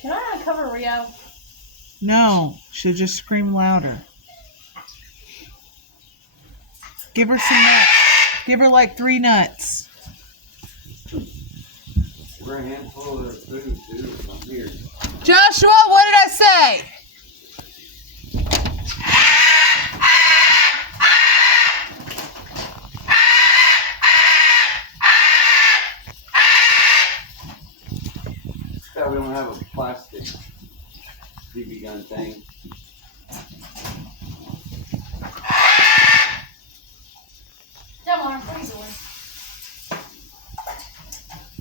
Can I uncover Rio? No, she'll just scream louder. Give her some nuts. Give her like 3 nuts. We're a handful of food too from here. Joshua, what did I say? We don't have a plastic BB gun thing. Come on, please, Owen.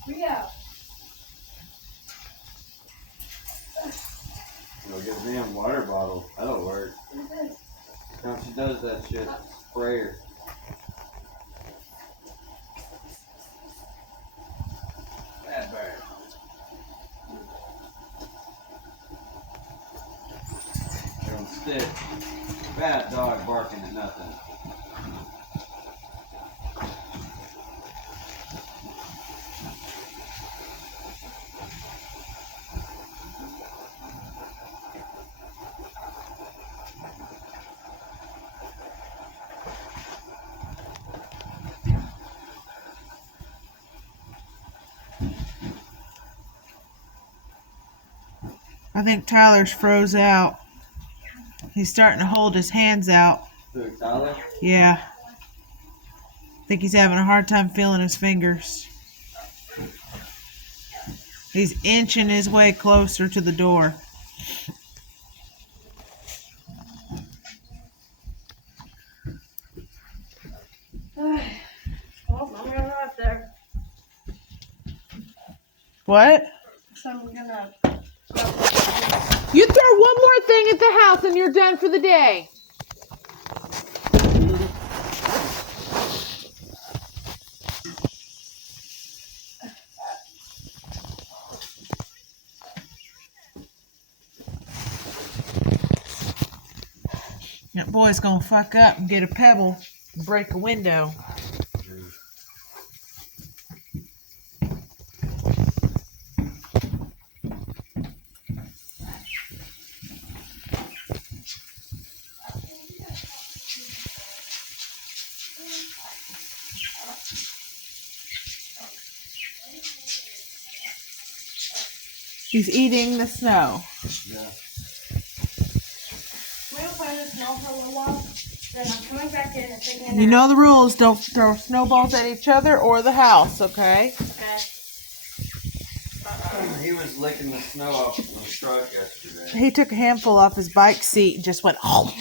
Rio. We'll get a damn water bottle. That'll work. How she does that shit. Sprayer. Bad bird. They don't stick. Bad dog barking at nothing. I think Tyler's froze out. He's starting to hold his hands out. Who, Tyler? Yeah. I think he's having a hard time feeling his fingers. He's inching his way closer to the door. Well, I'm gonna go up there. What? So I'm gonna. You throw one more thing at the house and you're done for the day. That boy's gonna fuck up and get a pebble and break a window. He's eating the snow. Yeah. We'll play in the snow for a little while. Then I'm coming back in and taking a nap. You know the rules. Don't throw snowballs at each other or the house, okay? Okay. He was licking the snow off the truck yesterday. He took a handful off his bike seat and just went, oh.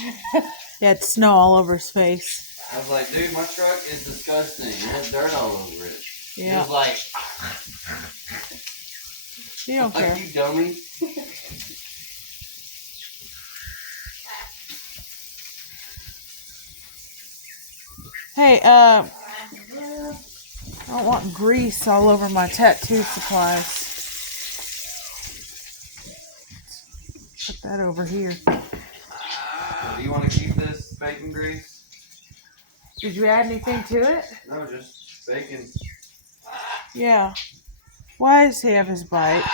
He had snow all over his face. I was like, dude, my truck is disgusting. It has dirt all over it. He Yeah. was like, You don't care. like, you dummy. Hey, I don't want grease all over my tattoo supplies. Put that over here. Do you want to keep this bacon grease? Did you add anything to it? No, just bacon. Yeah. Why does he have his bike?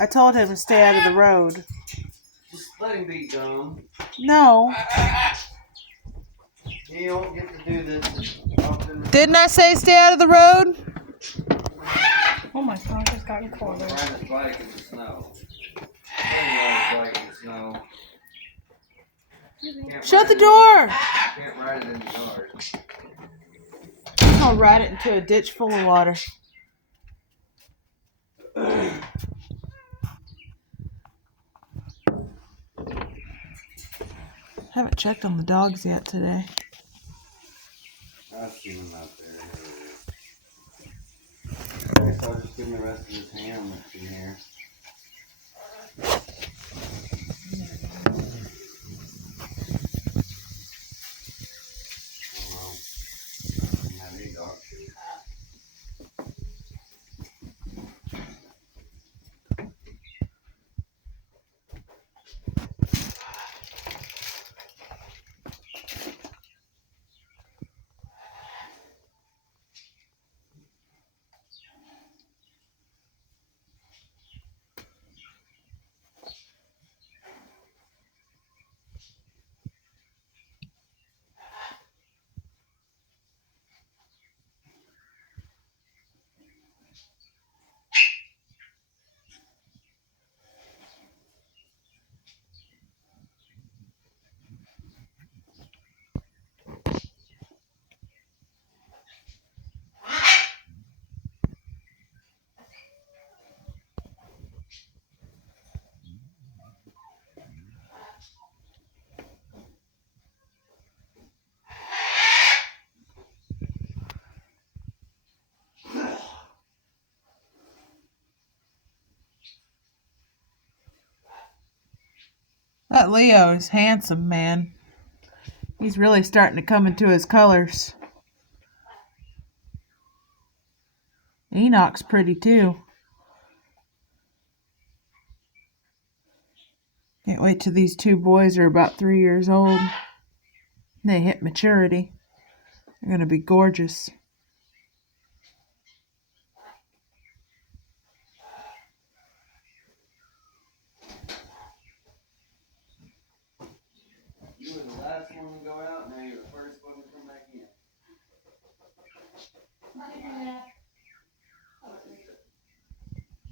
I told him to stay out of the road. Just let him be dumb. No. You don't get to do this often. Didn't I say stay out of the road? Oh my gosh, it's gotten colder. Ride his bike in the snow. Ride his bike in the snow. Shut the door. Can't ride it in the yard. I'll ride it into a ditch full of water. Haven't checked on the dogs yet today. I've seen him out there. I guess I'll just give him the rest of his ham that's in here. Have any dog food. That Leo is handsome, man. He's really starting to come into his colors. Enoch's pretty too. Can't wait till these two boys are about 3 years old. They hit maturity. They're gonna be gorgeous. You were the last one to go out, now you're the first one to come back in.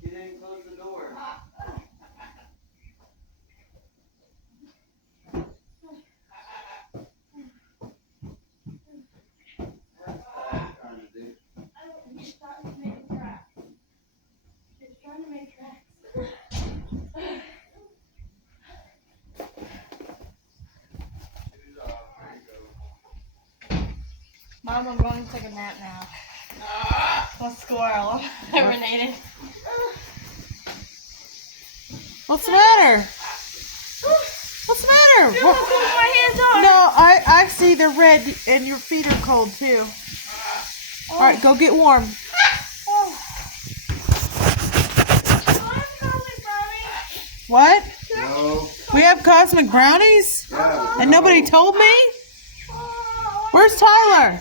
You didn't close the door. He's trying to make tracks. He's trying to make tracks. Mom, I'm going to take a nap now. A squirrel. Hibernated. What's the matter? What's the matter? Look what my hands are. No, I see they're red and your feet are cold too. All right, go get warm. What? No. We have cosmic brownies? Yeah, And nobody told me? Where's Tyler?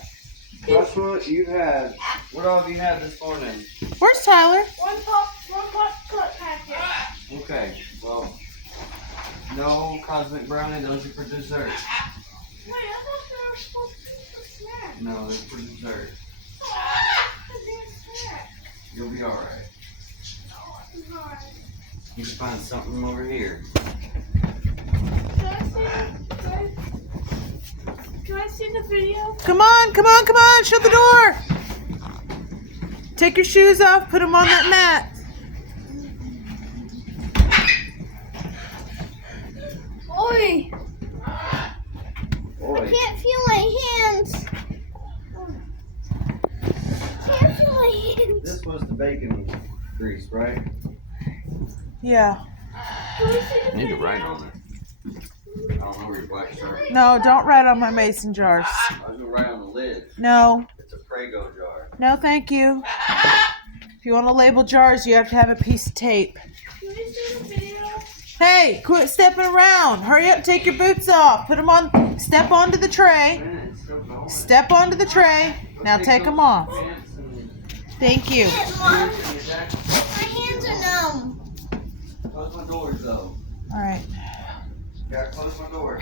That's what you had. What all have you had this morning? Where's Tyler? One pop packet. Okay, well, no cosmic brownie, those are for dessert. Wait, I thought they were supposed to be for snacks. No, they're for dessert. You'll be alright. You can find something over here. Can I see the video? Come on, come on, come on. Shut the door. Take your shoes off. Put them on that mat. Oi! Boy, Can't feel my hands. Can't feel my hands. this was the bacon grease, right? Yeah. Can we see the Need to video? write on it. I don't know where your black shirt. No, don't write on my mason jars. I was gonna write on the lid. No. It's a Prego jar. No, thank you. If you want to label jars, you have to have a piece of tape. Can we see the video? Hey, quit stepping around. Hurry up, take your boots off. Put them on. Step onto the tray. Man, it's still going. Step onto the tray. Now take them off. Pants and Thank you. Mom, your jacket. my hands are numb. Close my doors though. All right. Gotta close my door.